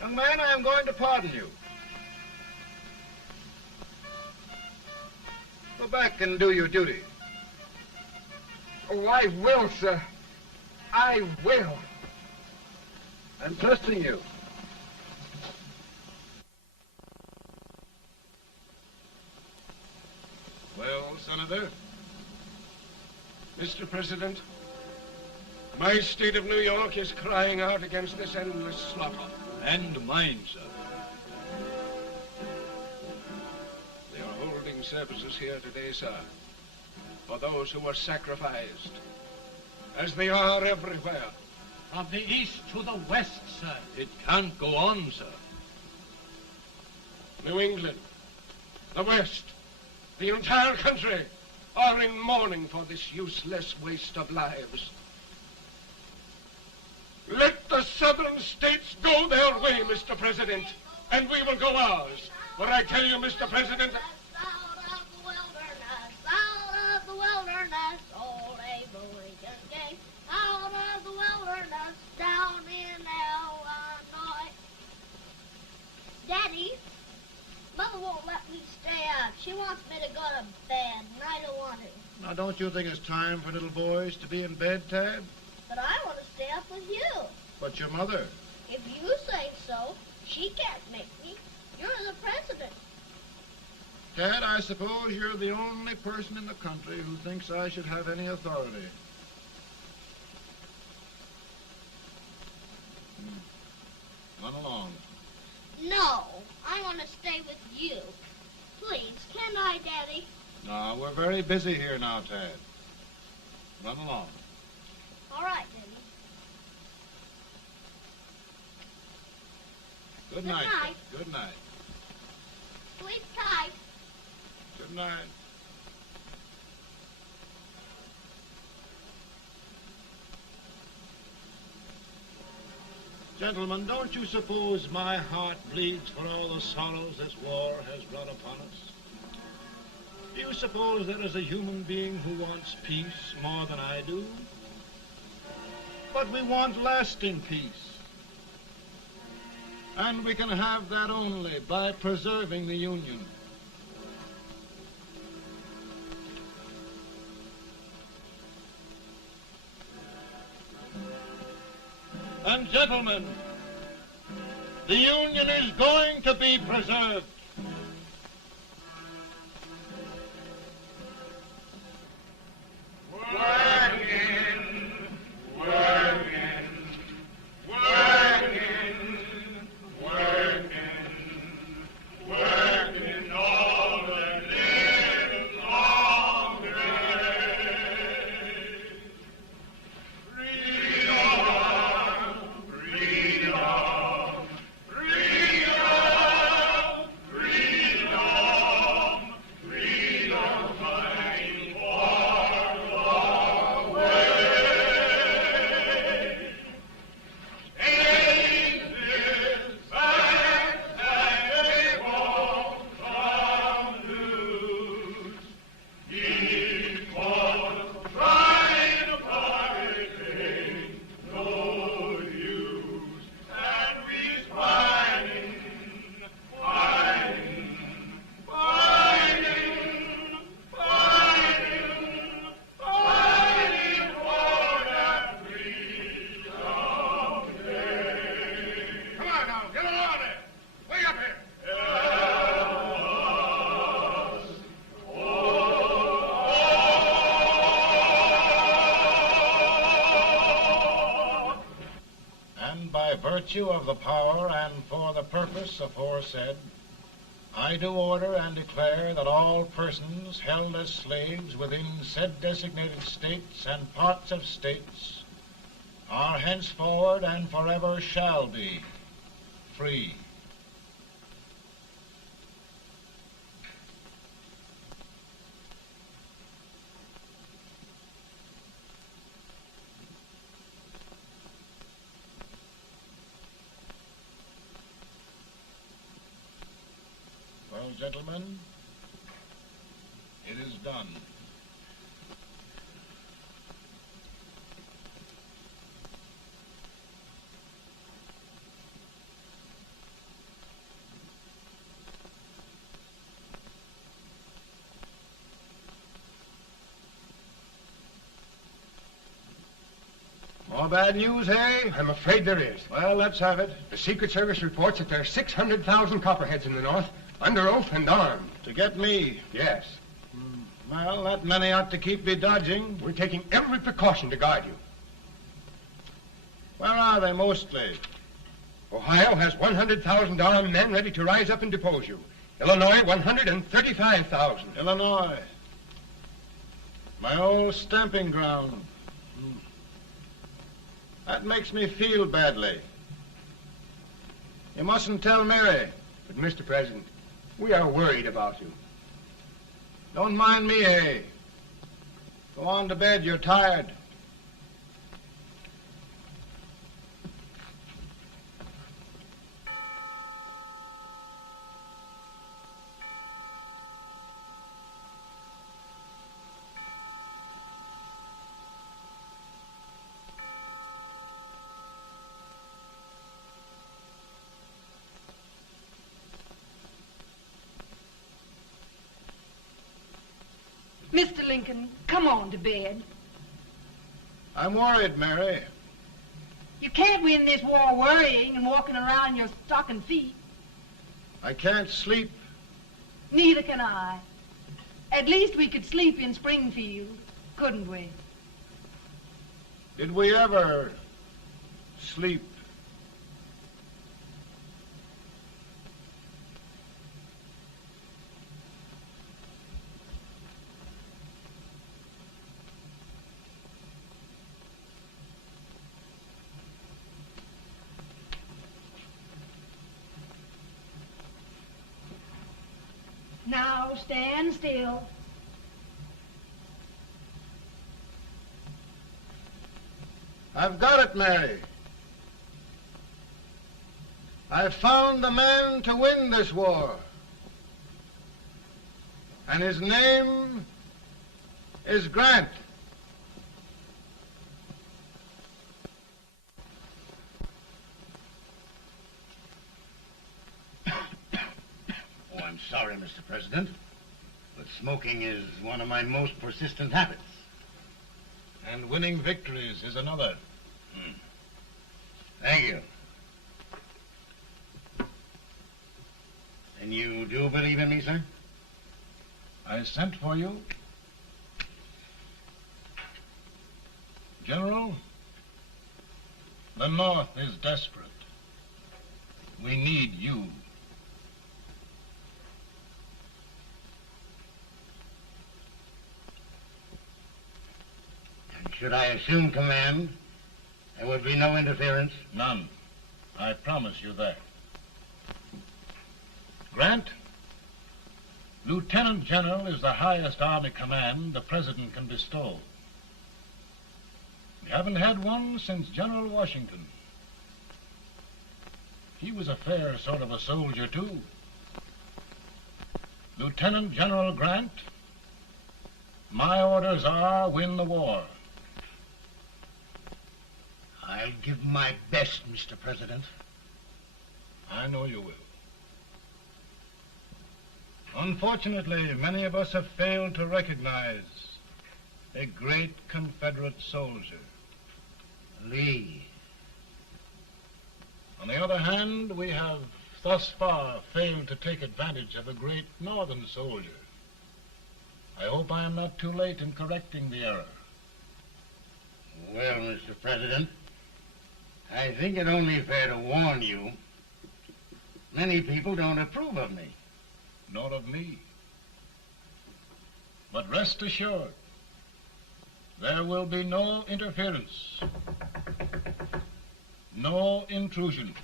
Young man, I am going to pardon you. Go back and do your duty. Oh, I will, sir. I will. I'm trusting you. Well, Senator? Mr. President, My state of New York is crying out against this endless slaughter. And mine, sir. They are holding services here today, sir, for those who were sacrificed, as they are everywhere. From the east to the west, sir. It can't go on, sir. New England, the West, the entire country are in mourning for this useless waste of lives. Let the southern states go their way, Mr. President, and we will go ours. For I tell you, Mr. President, Out of the wilderness, old Abe Lincoln came. Out of the wilderness, down in Illinois. Daddy, Mother won't let me stay out. She wants me to go to bed, and I don't want to. Now, don't you think it's time for little boys to be in bed, Tad? But I want to stay up with you. But your mother. If you say so, she can't make me. You're the president. Tad, I suppose you're the only person in the country who thinks I should have any authority. Run along. No, I want to stay with you. Please, can I, Daddy? No, we're very busy here now, Tad. Run along. All right, Daddy. Good night. Good night. Good night. Sleep tight. Good night. Gentlemen, don't you suppose my heart bleeds for all the sorrows this war has brought upon us? Do you suppose there is a human being who wants peace more than I do? But we want lasting peace. And we can have that only by preserving the Union. And gentlemen, the Union is going to be preserved. Virtue of the power and for the purpose aforesaid, I do order and declare that all persons held as slaves within said designated states and parts of states are henceforward and forever shall be free. Well, gentlemen, it is done. More bad news, eh? I'm afraid there is. Well, let's have it. The Secret Service reports that there are 600,000 copperheads in the North, under oath and armed. To get me? Yes. Well, that many ought to keep me dodging. We're taking every precaution to guard you. Where are they mostly? Ohio has 100,000 armed men ready to rise up and depose you. Illinois, 135,000. Illinois. My old stamping ground. That makes me feel badly. You mustn't tell Mary. But, Mr. President, we are worried about you. Don't mind me, eh? Go on to bed. You're tired. Mr. Lincoln, come on to bed. I'm worried, Mary. You can't win this war worrying and walking around in your stocking feet. I can't sleep. Neither can I. At least we could sleep in Springfield, couldn't we? Did we ever sleep? Now stand still. I've got it, Mary. I've found the man to win this war. And his name is Grant. Oh, I'm sorry, Mr. President, but smoking is one of my most persistent habits. And winning victories is another. Thank you. And you do believe in me, sir? I sent for you. General, the North is desperate. We need you. And should I assume command, there would be no interference? None. I promise you that. Grant, Lieutenant General is the highest army command the President can bestow. We haven't had one since General Washington. He was a fair sort of a soldier, too. Lieutenant General Grant, my orders are win the war. I'll give my best, Mr. President. I know you will. Unfortunately, many of us have failed to recognize a great Confederate soldier, Lee. On the other hand, we have thus far failed to take advantage of a great Northern soldier. I hope I am not too late in correcting the error. Well, Mr. President, I think it only fair to warn you. Many people don't approve of me. Nor of me. But rest assured, there will be no interference, no intrusion.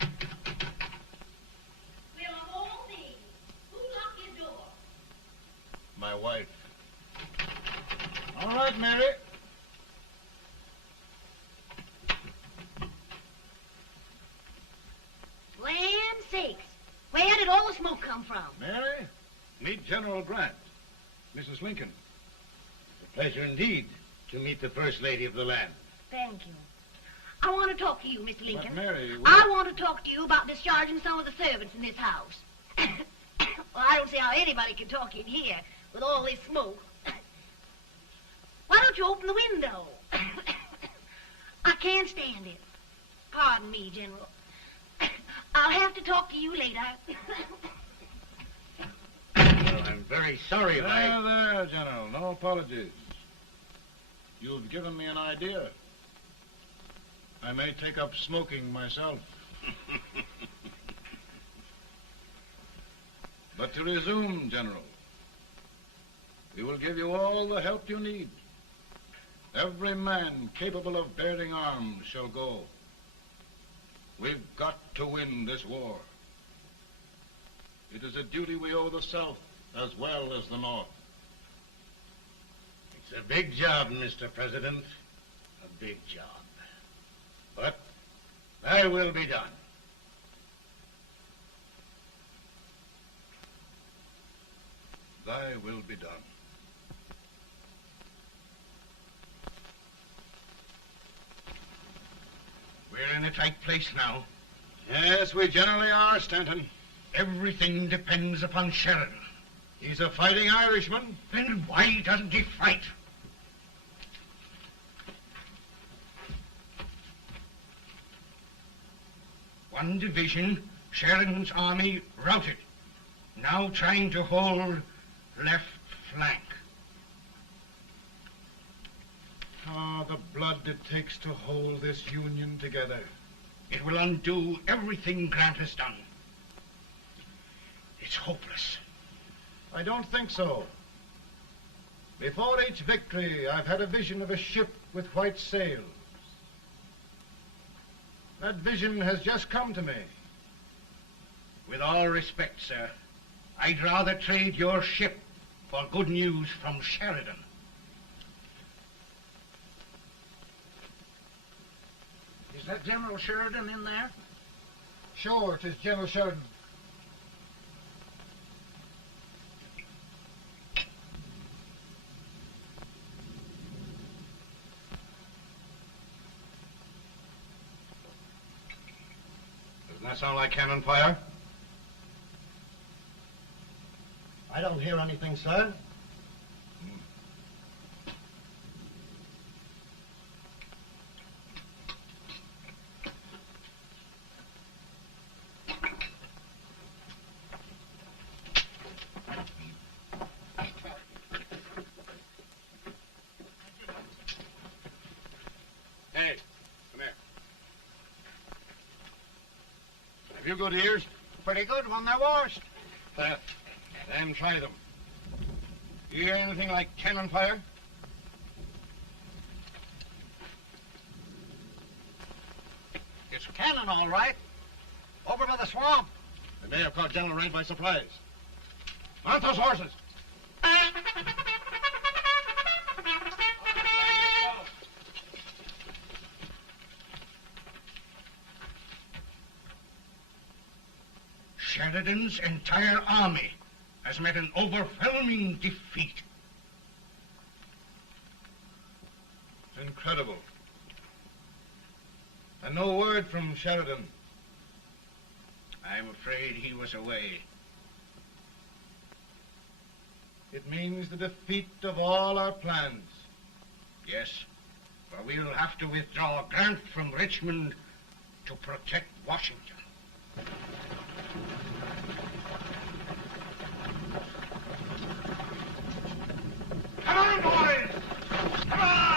Will all be. Who locked your door? My wife. All right, Mary. Land sakes. Where did all the smoke come from? Mary, meet General Grant, Mrs. Lincoln. It's a pleasure indeed to meet the First Lady of the land. Thank you. I want to talk to you, Mr. Lincoln. But Mary, I want to talk to you about discharging some of the servants in this house. Well, I don't see how anybody can talk in here with all this smoke. Why don't you open the window? I can't stand it. Pardon me, General. I'll have to talk to you later. Well, I'm very sorry if There, General. No apologies. You've given me an idea. I may take up smoking myself. But to resume, General, we will give you all the help you need. Every man capable of bearing arms shall go. We've got to win this war. It is a duty we owe the South as well as the North. It's a big job, Mr. President. A big job. But thy will be done. Thy will be done. We're in a tight place now. Yes, we generally are, Stanton. Everything depends upon Sheridan. He's a fighting Irishman. Then why doesn't he fight? One division, Sheridan's army, routed. Now trying to hold left flank. Ah, the blood it takes to hold this Union together. It will undo everything Grant has done. It's hopeless. I don't think so. Before each victory, I've had a vision of a ship with white sails. That vision has just come to me. With all respect, sir, I'd rather trade your ship for good news from Sheridan. Is that General Sheridan in there? Sure, it is General Sheridan. Doesn't that sound like cannon fire? I don't hear anything, sir. Hey, come here. Have you good ears? Pretty good when they're washed. Then try them. You hear anything like cannon fire? It's cannon, all right. Over by the swamp. They may have caught General Rank by surprise. Mount those horses. Sheridan's entire army has met an overwhelming defeat. It's incredible. And no word from Sheridan. I'm afraid he was away. It means the defeat of all our plans. Yes, for we'll have to withdraw Grant from Richmond to protect Washington. Come on, boys! Come on!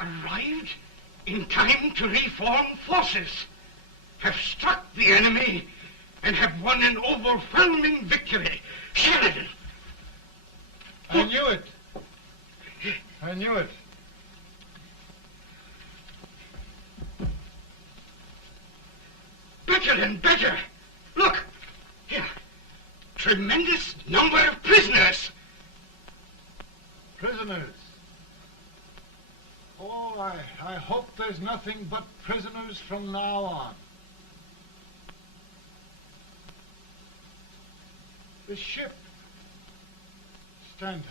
Arrived in time to reform forces, have struck the enemy, and have won an overwhelming victory. Sheridan! I knew it. I knew it. Better and better. Look, here. Tremendous number of prisoners. Prisoners. Oh, I hope there's nothing but prisoners from now on. The ship. Stanton.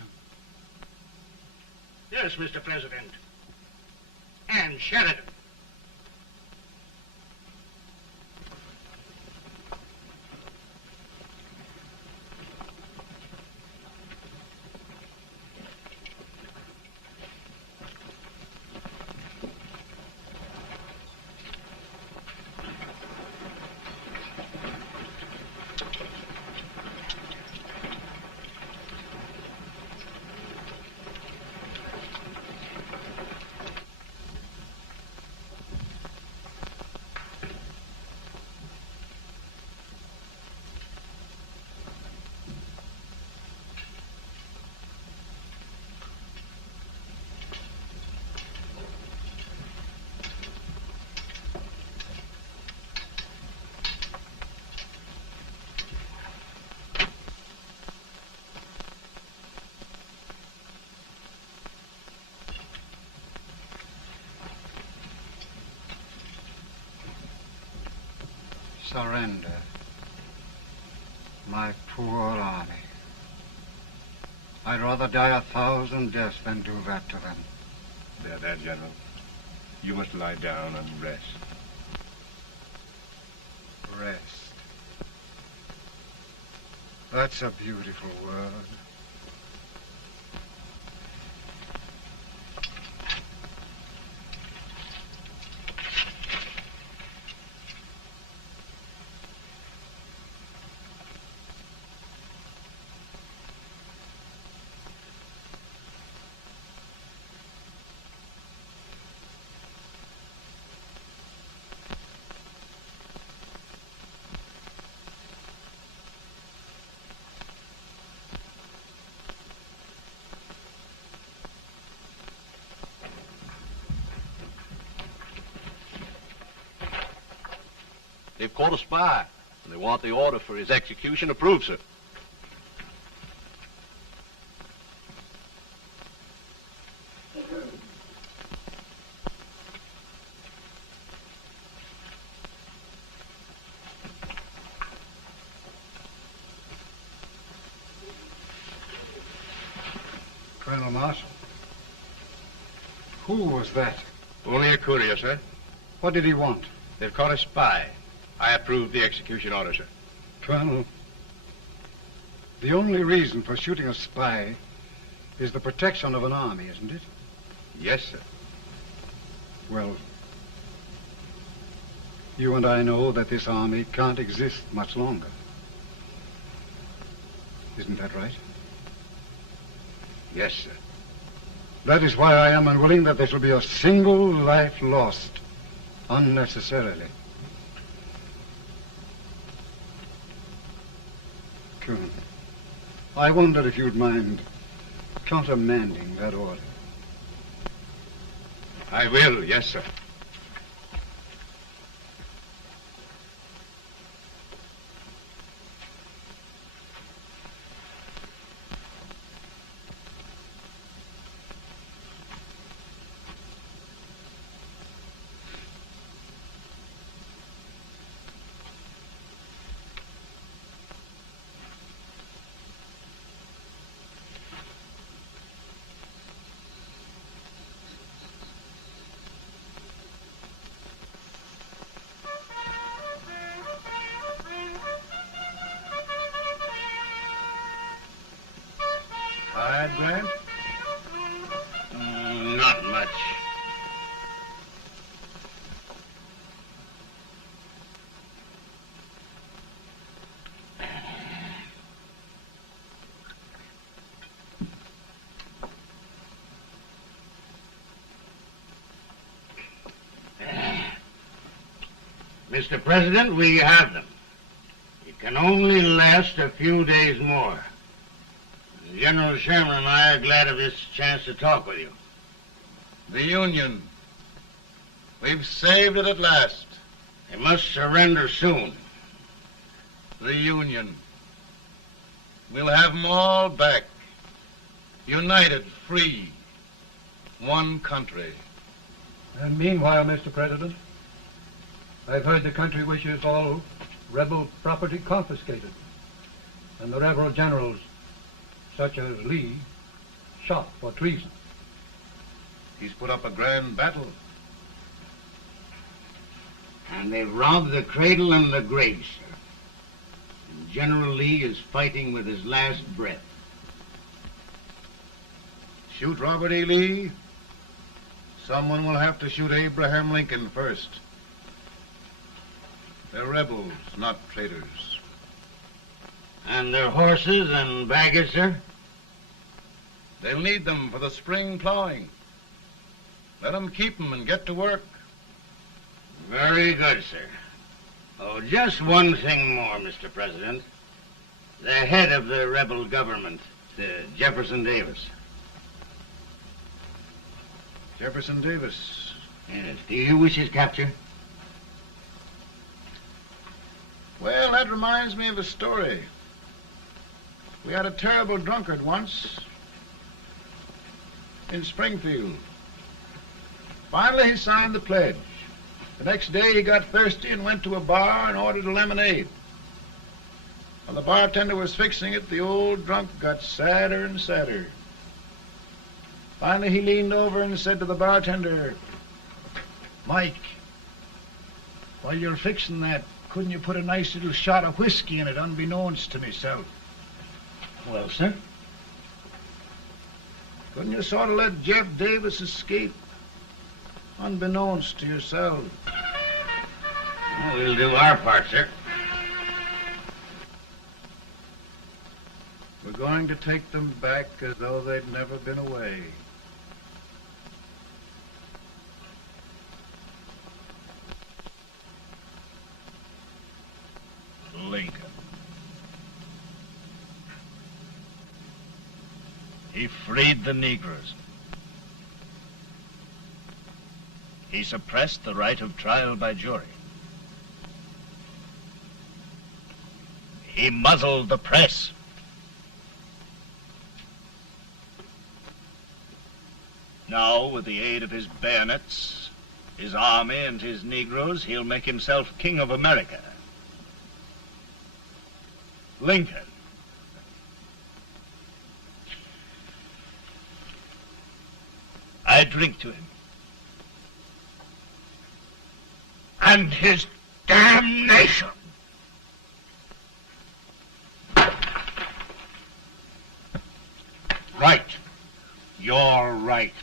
Yes, Mr. President. And Sheridan. Surrender. My poor army. I'd rather die 1,000 deaths than do that to them. There, General. You must lie down and rest. Rest. That's a beautiful word. They've caught a spy, and they want the order for his execution approved, sir. Colonel Marshall. Who was that? Only a courier, sir. What did he want? They've caught a spy. I approve the execution order, sir. Colonel, the only reason for shooting a spy is the protection of an army, isn't it? Yes, sir. Well, you and I know that this army can't exist much longer. Isn't that right? Yes, sir. That is why I am unwilling that there shall be a single life lost unnecessarily. Colonel. I wondered if you'd mind countermanding that order. I will, yes, sir. Tired, Grant? Not much. Mr. President, we have them. It can only last a few days more. General Sherman and I are glad of this chance to talk with you. The Union. We've saved it at last. They must surrender soon. The Union. We'll have them all back. United, free. One country. And meanwhile, Mr. President, I've heard the country wishes all rebel property confiscated, and the rebel generals, such as Lee, shot for treason. He's put up a grand battle. And they've robbed the cradle and the grave, sir. And General Lee is fighting with his last breath. Shoot Robert E. Lee? Someone will have to shoot Abraham Lincoln first. They're rebels, not traitors. And their horses and baggage, sir? They'll need them for the spring plowing. Let them keep them and get to work. Very good, sir. Oh, just one thing more, Mr. President. The head of the rebel government, Jefferson Davis. Jefferson Davis? Yes. Do you wish his capture? Well, that reminds me of a story. We had a terrible drunkard once in Springfield. Finally, he signed the pledge. The next day, he got thirsty and went to a bar and ordered a lemonade. While the bartender was fixing it, the old drunk got sadder and sadder. Finally, he leaned over and said to the bartender, "Mike, while you're fixing that, couldn't you put a nice little shot of whiskey in it, unbeknownst to myself?" Well, sir? Couldn't you sort of let Jeff Davis escape, unbeknownst to yourself? Well, we'll do our part, sir. We're going to take them back as though they'd never been away. Lincoln. He freed the Negroes. He suppressed the right of trial by jury. He muzzled the press. Now, with the aid of his bayonets, his army, and his Negroes, he'll make himself king of America. Lincoln. I drink to him. And his damnation. Right. You're right.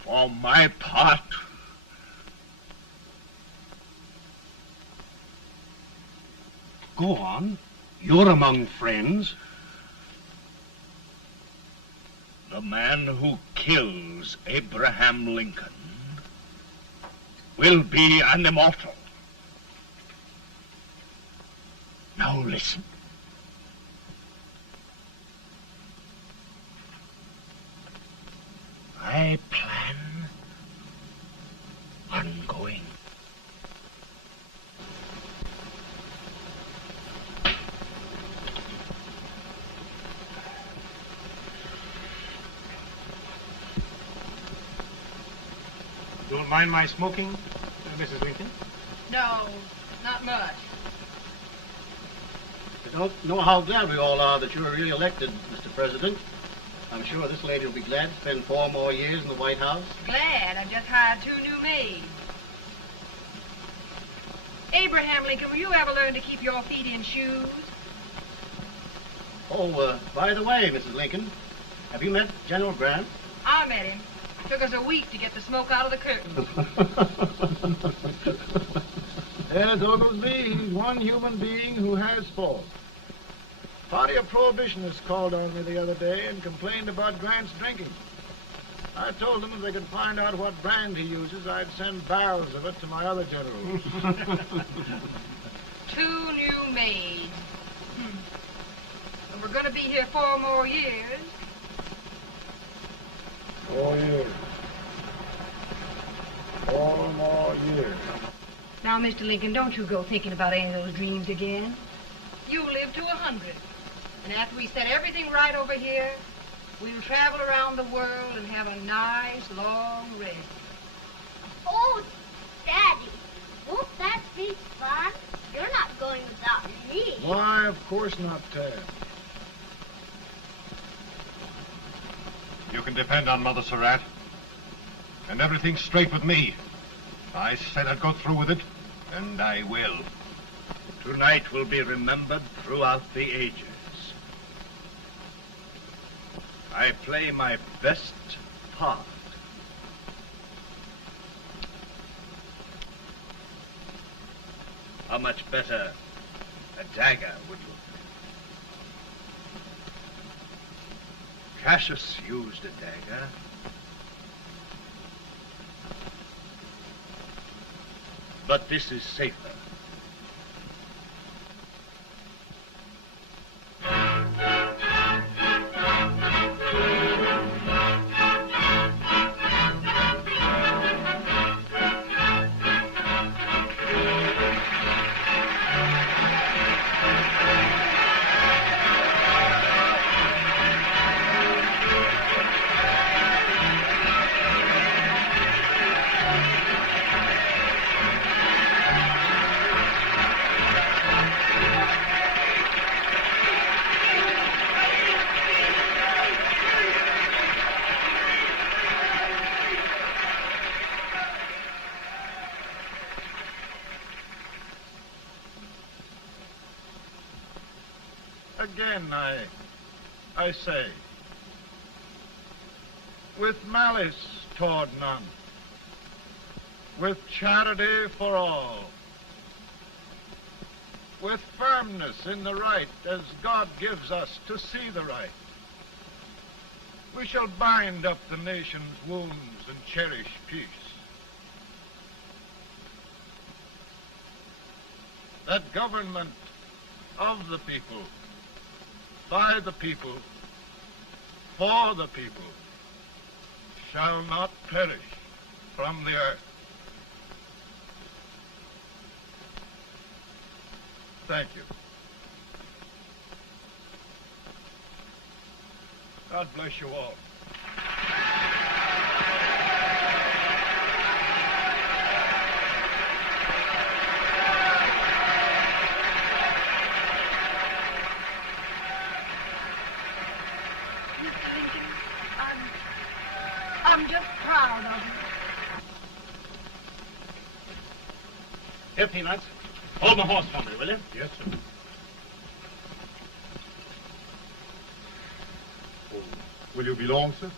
For my part, go on. You're among friends. The man who kills Abraham Lincoln will be an immortal. Now listen. Mind my smoking, Mrs. Lincoln? No, not much. I don't know how glad we all are that you're re-elected, Mr. President. I'm sure this lady will be glad to spend 4 more years in the White House. Glad. I've just hired 2 new maids. Abraham Lincoln, will you ever learn to keep your feet in shoes? Oh, by the way, Mrs. Lincoln, have you met General Grant? I met him. It took us a week to get the smoke out of the curtains. Yes, Oglesby, he's one human being who has faults. Party of Prohibitionists called on me the other day and complained about Grant's drinking. I told them if they could find out what brand he uses, I'd send barrels of it to my other generals. 2 new maids. And we're going to be here 4 more years. 4 years. 4 more years. Now, Mr. Lincoln, don't you go thinking about any of those dreams again. You live to 100. And after we set everything right over here, we'll travel around the world and have a nice, long rest. Oh, Daddy, won't that be fun? You're not going without me. Why, of course not, Tad. You can depend on Mother Surratt. And everything's straight with me. I said I'd go through with it, and I will. Tonight will be remembered throughout the ages. I play my best part. How much better a dagger would look. Cassius used a dagger. But this is safer. Again, I say, with malice toward none, with charity for all, with firmness in the right as God gives us to see the right, we shall bind up the nation's wounds and cherish peace. That government of the people, by the people, for the people, shall not perish from the earth. Thank you. God bless you all. I'm just proud of you. Here, Peanuts. Hold my horse for me, will you? Yes, sir. Will you be long, sir?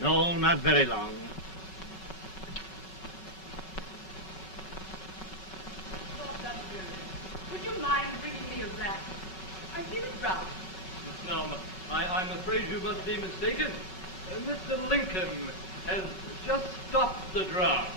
No, not very long. Would you mind bringing me a wrap? I feel it drop. Now, I'm afraid you must be mistaken. Mr. Lincoln has just stopped the draft.